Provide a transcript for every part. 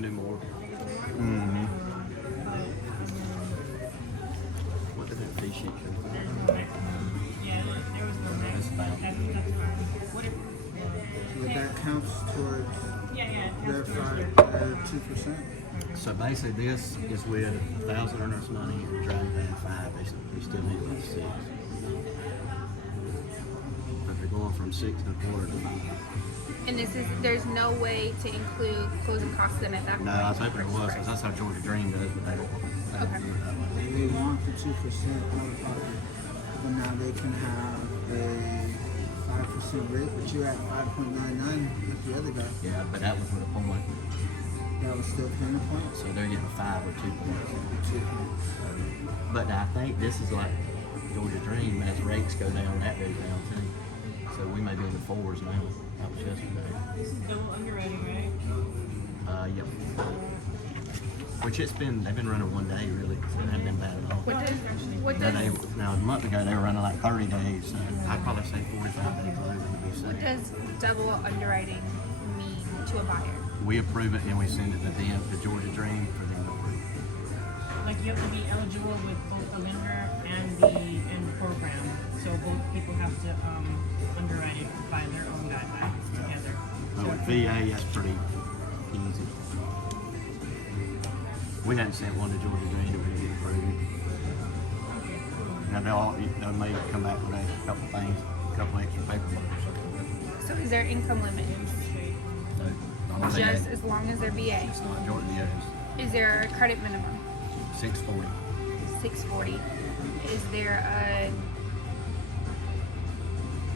Do more. What did that fee sheet show? Yeah, there was no That's about. But that counts towards their towards 2%. So basically, this is with 1,000 earners money and trying to pay 5. They still need like 6. But they're going from 6.25 to 5. And there's no way to include closing costs in it. That No, I was hoping it was because that's how Georgia Dream does, but they don't. Okay. Do it that way. They want the 2% out of pocket, but now they can have a 5% rate, but you're at 5.99 with the other guy. Yeah, but that was with a point. That was still paying a point. So they're getting 5 or 2 points. 2 points. But I think this is like Georgia Dream. As rates go down, that goes down too. So we may be in the 4s now. That was yesterday. This is double underwriting, right? Yep. Which they've been running one day really, so it hasn't been bad at all. what does Now a month ago they were running like 30 days, so I'd probably say 45 days later to be what safe. does double underwriting mean to a buyer? We approve it and we send it to them, to Georgia Dream for them to approve. Like you have to be eligible with both the lender and the program. So both people have to underwrite it by their own guidelines together. But with VA, that's pretty easy. We hadn't sent one to Georgia Dream that we get approved. Now they may come back with a couple things, a couple extra paperwork. So is there income limit? So, not VA. Just as long as they're VA. It's not Georgia VAs. Is there a credit minimum? 640. 640. Is there a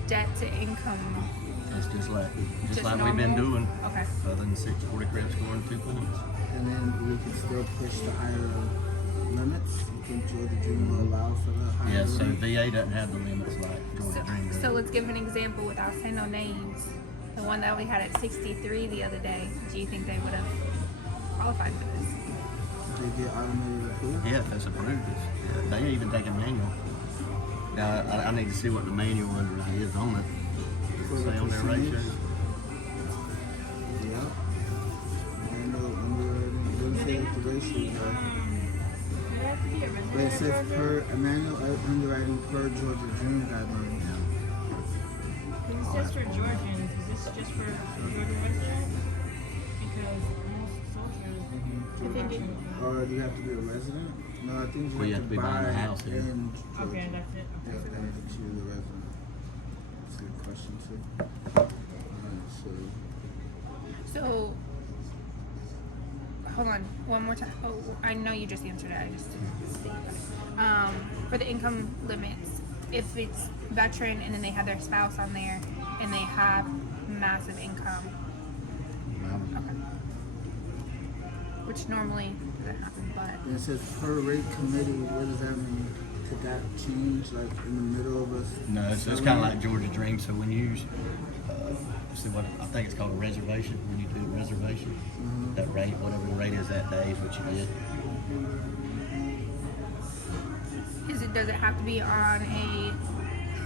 debt to income? It's just like we've normal? been doing. Okay. Other than 640 credit score and 2 points. And then we can still push the higher limits. You think Georgia Dream will allow for the higher Yeah, so limit? VA doesn't have the limits like Georgia Dream does. So let's give an example without saying no names. The one that we had at 63 the other day. Do you think they would have qualified for this? They get automated approved. Yeah, if it's approved, they even take a manual. Now, I need to see what the manual underwriting is on it. For the Say on their percentage? ratios. Yeah. Manual underwriting. It doesn't say what the ratios are. But it says a manual underwriting per Georgia Dream guidelines. When it says for Georgians, is this just for Georgia residents? Because most soldiers. Or do you have to be a resident? No, I think Well, you have to buy buying a house here. in Okay, Georgia. that's it. Yeah, that makes you the resident. That's a good question too. Alright, So, hold on, one more time. Oh, I know you just answered it. I just didn't see it. For the income limits, if it's veteran and then they have their spouse on there and they have massive income, okay, which normally doesn't happen, but and it says per rate committee. What does that mean? Could that change like in the middle of us? No, so it's kind of like Georgia Dream. So when you use, see what I think it's called a reservation. When you do a reservation, that rate, whatever the rate is that day, is what you get. does it have to be on a,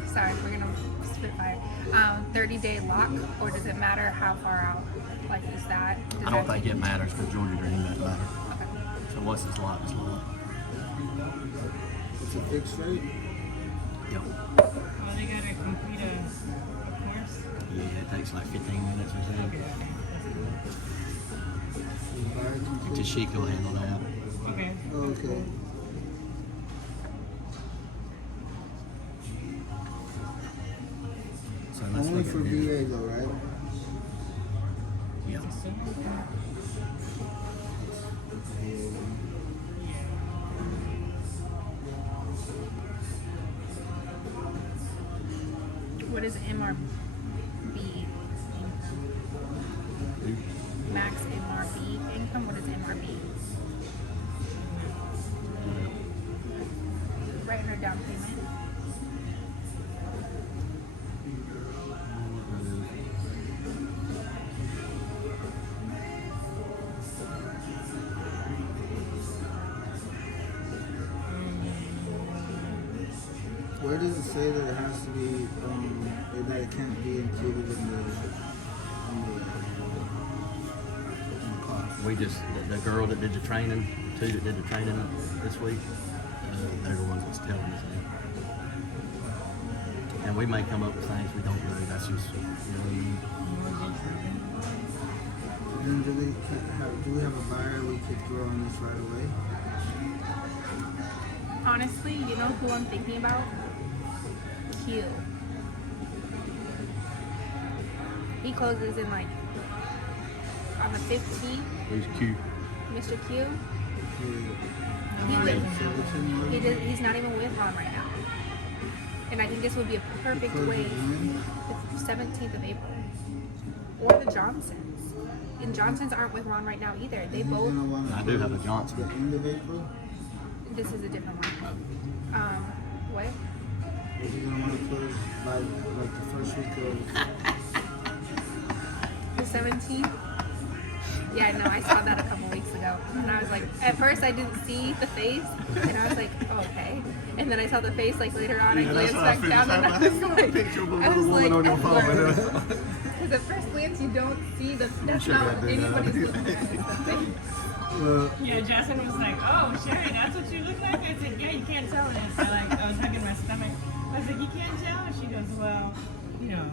sorry, we're gonna spitfire, 30-day lock, or does it matter how far out? Like, is that? I don't think it matters for Georgia Dream that matter. Okay. So what's this lot? It's lot. It's a fixed rate. Yep. Oh, they gotta complete a course? Yeah, it takes like 15 minutes or so. Tashika will handle that. Okay. Okay. So let's Only look for at here. VA though, right? Yeah. What is MRB max MRB income? What is MRB? Right, her down payment. Where does it say that it has to be, that it can't be included in the cost? we just the girl that did the training, the two that did the training this week, they're the ones that's telling us that. And we may come up with things we don't know. That's just Then do we have a buyer we could throw on this right away? Honestly, you know who I'm thinking about? Q. He closes in like on the 15th. Who's cute. Mr. Q. Yeah. He lives. Silverton, He's not even with Ron right now. And I think this would be a perfect way. The 17th of April. Or the Johnsons. And Johnsons aren't with Ron right now either. They both. I do have a Johnson. The end of April? This is a different one. What? Is he gonna want to close by like the first week of? The 17th? Yeah, no, I saw that a couple weeks ago. And I was like, at first I didn't see the face. And I was like, oh, okay. And then I saw the face like later on. I glanced back down and I was like, because at first glance you don't see that's not what anybody's looking at. It's the face. Yeah, Justin was like, "Oh, Sherry, that's what you look like." I said, "Yeah, you can't tell this." I was hugging my stomach. I was like, "You can't tell." She goes, "Well, you know,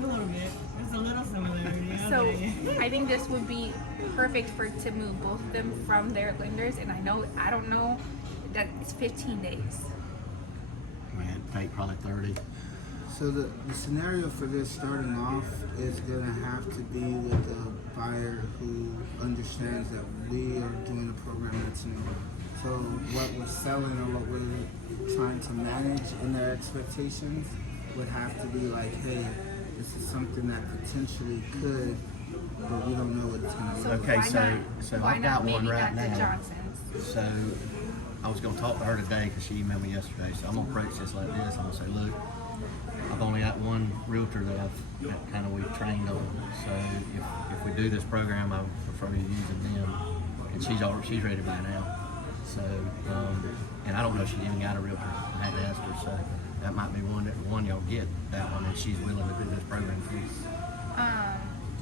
a little bit. There's a little similarity." So Okay. I think this would be perfect to move both of them from their lenders. And I don't know that it's 15 days. Man, take probably 30. So the scenario for this starting off is gonna have to be with a buyer who understands that we are doing a program that's new. So what we're selling or what we're trying to manage in their expectations would have to be like, hey, this is something that potentially could, but we don't know what it's gonna So look Okay, why so- not, so why I've not got one maybe right at the now. Johnsons? So I was gonna talk to her today because she emailed me yesterday. So I'm gonna approach this like this. I'm gonna say, look, I've only got one realtor that we've trained on. So if we do this program, I would prefer you using them. And she's ready to buy now. So and I don't know if she's even got a realtor. I had to ask her. So that might be one y'all get that one, and she's willing to do this program for you.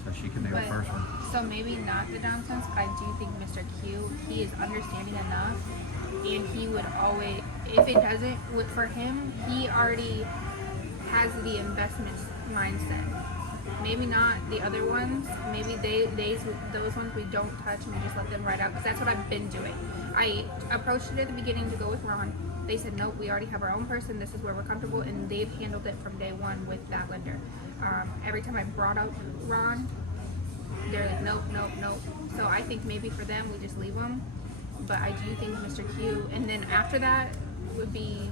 So she could be our But, first one. so maybe not the Johnsons. I do think Mr. Q, he is understanding enough, and he would always, if it doesn't for him, he already has the investment mindset. Maybe not the other ones. Maybe those ones we don't touch and we just let them ride out, because that's what I've been doing. I approached it at the beginning to go with Ron. They said, nope, we already have our own person. This is where we're comfortable, and they've handled it from day one with that lender. Every time I brought up Ron, they're like, nope, nope, nope. So I think maybe for them, we just leave them. But I do think Mr. Q, and then after that would be